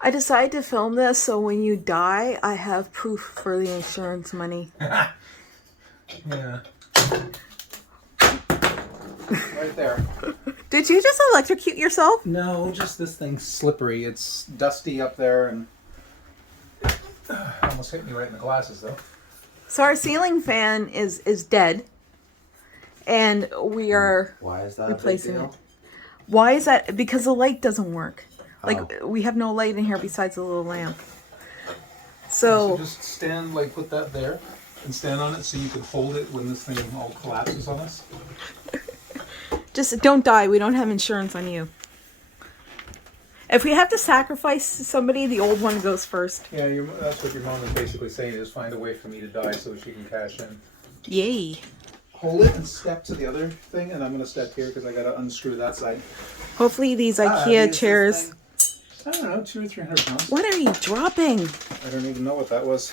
I decided to film this so when you die, I have proof for the insurance money. Yeah. Right there. Did you just electrocute yourself? No, just this thing's slippery. It's dusty up there and almost hit me right in the glasses though. So our ceiling fan is dead. And we are Why is that replacing a big it. deal? Why is that? Because the light doesn't work. Like, we have no light in here besides the little lamp. So So, just stand, like put that there and stand on it so you can hold it when this thing all collapses on us. just don't die. We don't have insurance on you. If we have to sacrifice somebody, the old one goes first. Yeah, that's what your mom is basically saying, is find a way for me to die so she can cash in. Yay. Hold it and step to the other thing, and I'm going to step here because I got to unscrew that side. Hopefully these IKEA chairs... I don't know, 200 or 300 pounds. What are you dropping? I don't even know what that was.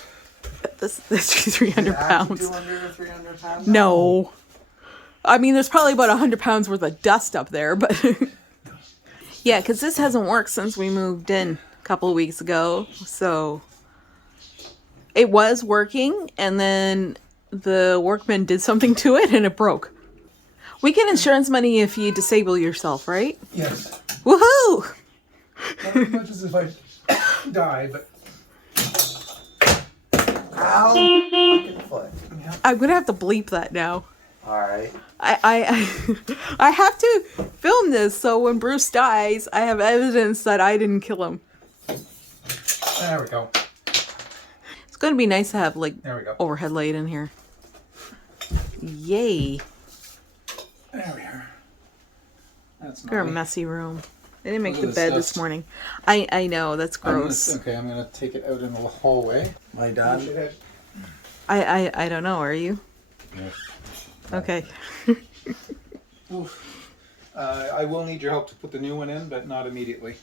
This 300 pounds. 200 or 300 pounds? No. I mean, there's probably about 100 pounds worth of dust up there, but... Yeah, because this hasn't worked since we moved in a couple of weeks ago, so... It was working, and then the workman did something to it, and it broke. We get insurance money if you disable yourself, right? Yes. Woohoo! Not as much as if I die, but... Ow! Fucking foot. I'm gonna have to bleep that now. Alright. I have to film this so when Bruce dies, I have evidence that I didn't kill him. There we go. It's gonna be nice to have like There we go. overhead light in here. Yay! There we are. That's You're a not messy room. I didn't make Look the at this bed this dust. morning. I know that's gross. Okay, I'm gonna take it out in the hallway. My dad. I don't know. Are you? Yes. Okay. Oof. I will need your help to put the new one in, but not immediately.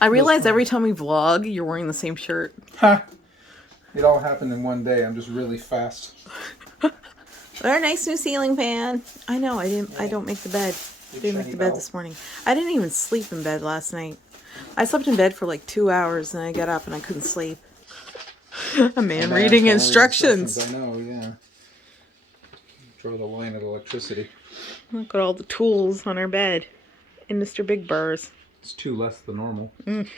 I realize every time we vlog, you're wearing the same shirt. Ha! It all happened in one day. I'm just really fast. Our nice new ceiling fan. I know. I don't make the bed. I didn't make the bed this morning. I didn't even sleep in bed last night. I slept in bed for like 2 hours, and I got up and I couldn't sleep. A man reading instructions. I know, yeah. Draw the line at electricity. Look at all the tools on our bed. And Mr. Big Burrs. It's 2 less than normal. I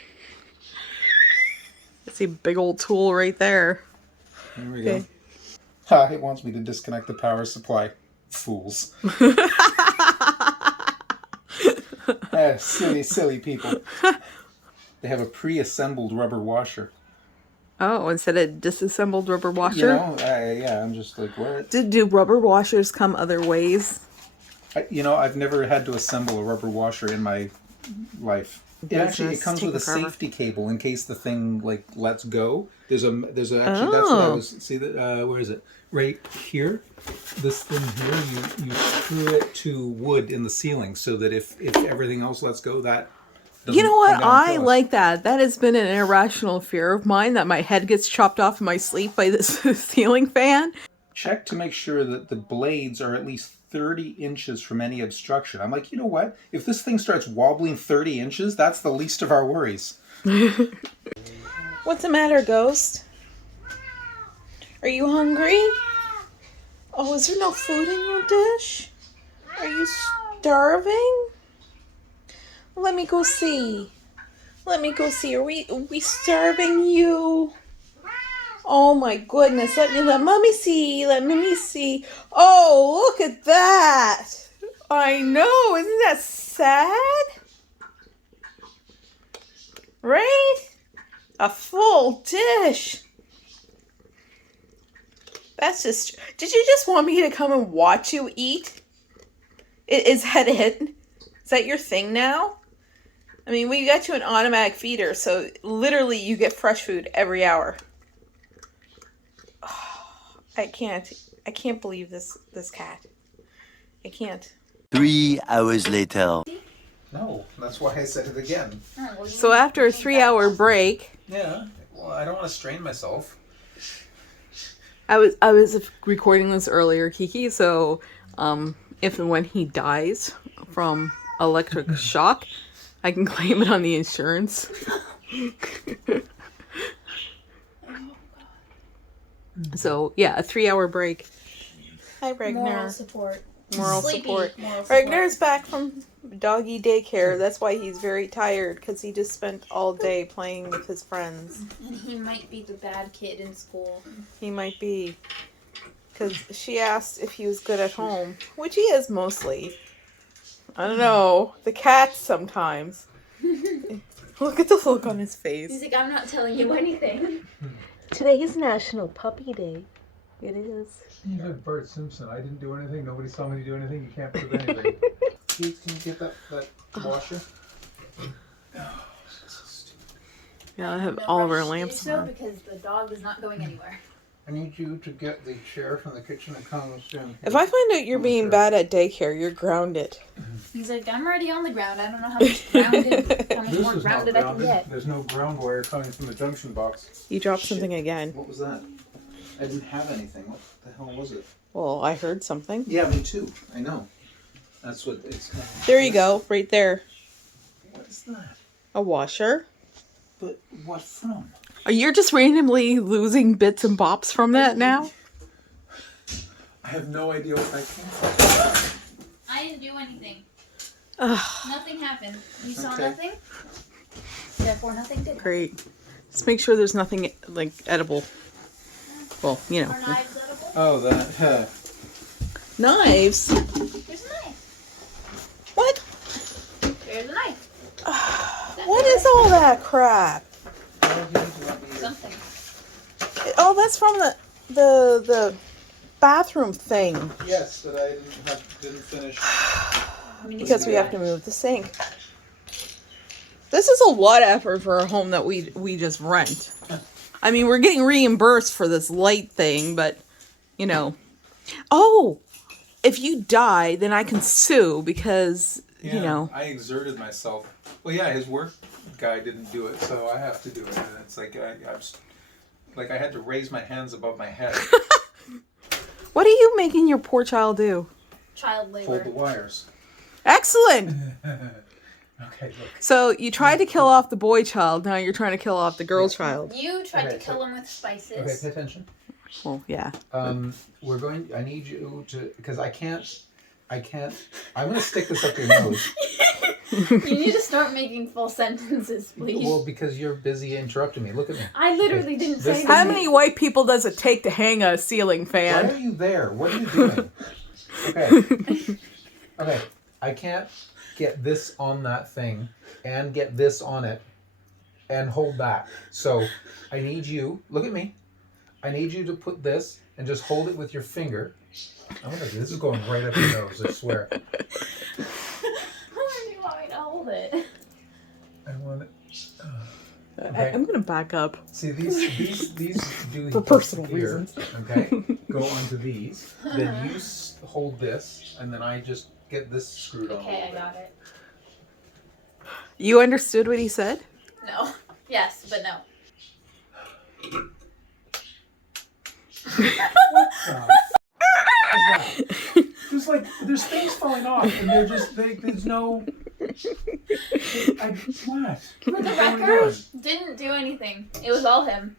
see a big old tool right there. There we go. Ha! It wants me to disconnect the power supply. Fools. Silly people. They have a pre-assembled rubber washer. Oh, instead of disassembled rubber washer? You know, yeah, I'm just like, what? Do rubber washers come other ways? I've never had to assemble a rubber washer in my life. It comes with a safety cable in case the thing like lets go. There's that's what I was where is it? Right here. This thing here, you screw it to wood in the ceiling so that if everything else lets go, that You know what? come down and I kill us. like that. That has been an irrational fear of mine, that my head gets chopped off in my sleep by this ceiling fan. Check to make sure that the blades are at least 30 inches from any obstruction. I'm like, you know what? If this thing starts wobbling 30 inches, that's the least of our worries. What's the matter, Ghost? Are you hungry? Oh, is there no food in your dish? Are you starving? Let me go see. Let me go see. Are we starving you? Oh my goodness. Let mommy see. Let mommy see. Oh, look at that. I know. Isn't that sad? Right? A full dish. That's just... Did you just want me to come and watch you eat? Is that it? Is that your thing now? I mean, we got you an automatic feeder, so literally you get fresh food every hour. Oh, I can't believe this cat. I can't. 3 hours later. No, that's why I said it again. So after a 3-hour break, Yeah, well, I don't want to strain myself. I was recording this earlier, Kiki, so if and when he dies from electric shock, I can claim it on the insurance. So, yeah, a 3-hour break. Hi, Ragnar. Moral support. Moral Sleepy support. moral support. Ragnar's back from doggy daycare. That's why he's very tired, because he just spent all day playing with his friends. And he might be the bad kid in school. He might be. Because she asked if he was good at home, which he is mostly. I don't know. The cats sometimes. Look at the look on his He's face. like, I'm not telling you anything. Today is National Puppy Day. It is. You heard Bert Simpson. I didn't do anything. Nobody saw me do anything. You can't prove anything. Keith, can you get that washer? Yeah, I have No all of our rush to do lamps so on. because the dog is not going anywhere. I need you to get the chair from the kitchen and come down. If I find out you're being bad at daycare, you're grounded. He's like, I'm already on the ground. I don't know how much grounded, how much This more is not grounded I can grounded. get. There's no ground wire coming from the junction box. You dropped something again. What was that? I didn't have anything. What the hell was it? Well, I heard something. Yeah, me too. I know. That's what it's. There you go, right there. What is that? A washer. But what from? You're just randomly losing bits and bops from that now? I have no idea what that came from. I didn't do anything. Ugh, Nothing happened. You saw Okay. nothing? Therefore, nothing did. great. Just make sure there's nothing, like, edible. Well, you know. Are knives edible? Oh, that. Knives? Here's a knife. What? Here's a knife. What is all that crap? Something. Oh, that's from the bathroom thing. Yes, but I didn't finish. Because we have to move the sink. This is a lot of effort for a home that we just rent. I mean, we're getting reimbursed for this light thing, but, you know. Oh! If you die, then I can sue because, you know. I exerted myself. Well, yeah, his work guy didn't do it, so I have to do it. And it's like I had to raise my hands above my head, What are you making your poor child do? Child hold labor. the wires. Excellent! Okay, look. So you tried to kill off the boy child, now you're trying to kill off the girl child. You tried Okay, to kill him with spices. Okay, pay attention. Well, yeah. I need you to, because I can't, I'm going to stick this up your nose. You need to start making full sentences, please. Well, because you're busy interrupting me. Look at me. I literally didn't say This- that. How many white people does it take to hang a ceiling Why fan? are you there? What are you doing? Okay. Okay. I can't get this on that thing and get this on it and hold that. So I need you, look at me. I need you to put this and just hold it with your finger. This is going right up your nose, I swear. Where do you want me to hold it? I want it. Okay. I'm gonna back up. See, these do For personal here, reasons. Okay, go onto these. Then you hold this, and then I just get this screwed on. Okay, I got it. You understood what he said? No. Yes, but no. There's things falling off, and they're just there's no. What? For the record, didn't do anything. It was all him.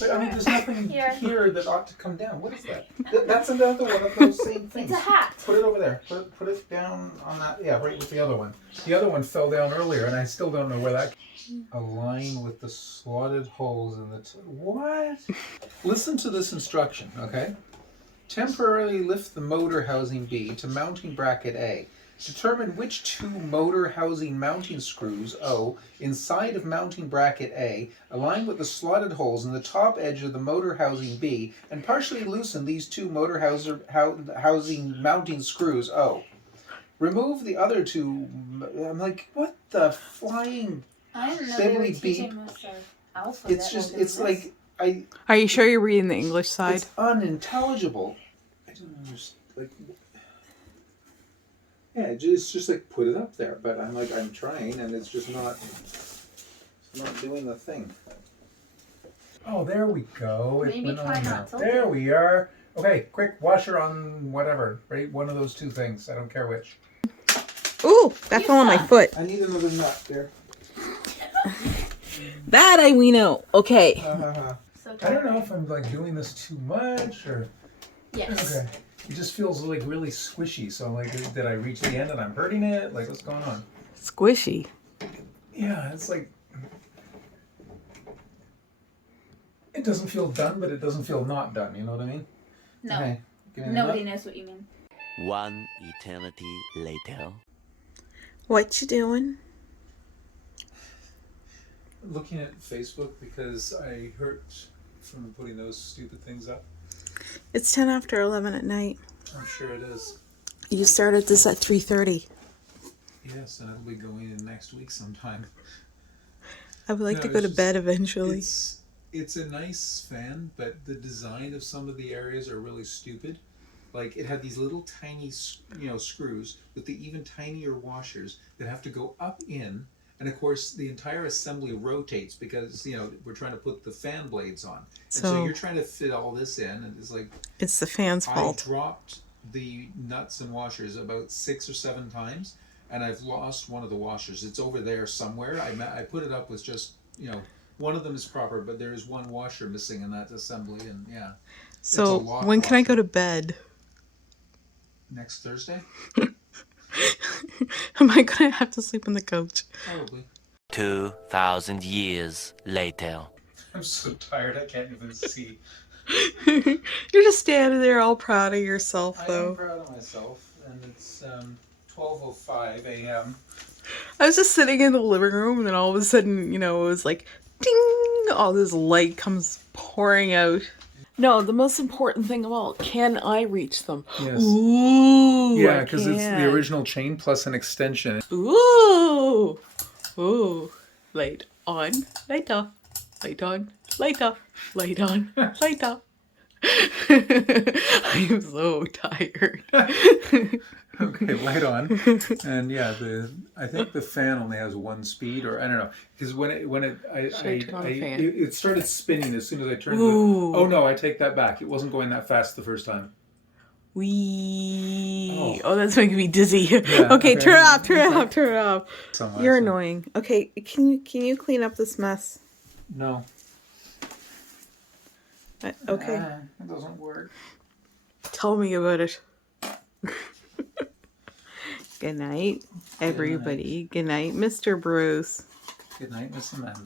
But, I mean, there's nothing Here. here that ought to come down. What is that? That's another one of those same things. It's a hat. Put it over there. Put it down on that. Yeah, right with the other one. The other one fell down earlier, and I still don't know where that. Align with the slotted holes in the. What? Listen to this instruction, okay? Temporarily lift the motor housing B to mounting bracket A. Determine which two motor housing mounting screws, O, inside of mounting bracket A, align with the slotted holes in the top edge of the motor housing B, and partially loosen these two motor housing mounting screws, O. Remove the other two. I'm like, what the flying? I didn't know they were Bibbly teaching beep. us alphabet. It's just, like it's this. like, Are you sure you're reading the English side? it's unintelligible. I don't understand. Like, yeah, it's just like put it up there, but I'm like, I'm trying, and it's just not doing the thing. Oh, there we go. It Maybe went try on not now. to. There we are. Okay, quick washer on whatever, right? One of those two things. I don't care which. Ooh, that fell on my foot. I need another nut there. That we know. Okay. So I don't know if I'm like doing this too much or. Yes. Okay. It just feels like really squishy. So like, did I reach the end and I'm hurting it? Like, what's going on? Squishy. Yeah, it's like. It doesn't feel done, but it doesn't feel not done. You know what I mean? No. Okay. Give me a Nobody nut. knows what you mean. One eternity later. What you doing? Looking at Facebook because I hurt from putting those stupid things up. It's 10 after 11 at night. I'm sure it is. You started this at 3:30. Yes, and it'll be going in next week sometime. I would like No, to go it's to just- bed eventually. It's a nice fan, but the design of some of the areas are really stupid. Like it had these little tiny, screws with the even tinier washers that have to go up in, and of course the entire assembly rotates because we're trying to put the fan blades on, and so So- you're trying to fit all this in, and it's like It's the fan's I fault. dropped the nuts and washers about 6 or 7 times, and I've lost one of the washers. It's over there somewhere. I put it up with just one of them is proper, but there is one washer missing in that assembly, and yeah. So It's a lock when can I washer. go to bed? Next Thursday? Am I gonna have to sleep on the couch? Probably. 2,000 years later. I'm so tired I can't even see. You're just standing there all proud of yourself, I am though. proud of myself, and it's 12:05 a.m. I was just sitting in the living room, and then all of a sudden, it was like, ding! All this light comes pouring out. No, the most important thing of all, can I reach them? Yes. Ooh! Yeah, I because it's the can. original chain plus an extension. Ooh! Ooh! Light on, light off, light on, light off, light on, light off. I am so tired. Okay, light on, and yeah, I think the fan only has 1 speed, or I don't know, because when it Should I turn on the fan? it started spinning as soon as I turned Ooh. Oh no, I take that back. It wasn't going that fast the first time. Wee. Oh. Oh, that's making me dizzy. Yeah, okay, okay. turn it off, turn it off, turn it off. Somewhere, You're so- annoying. Okay, can you clean up this mess? No. Okay. It doesn't work. Tell me about it. Good night, everybody. Good night, Mr. Bruce. Good night, Miss Amanda.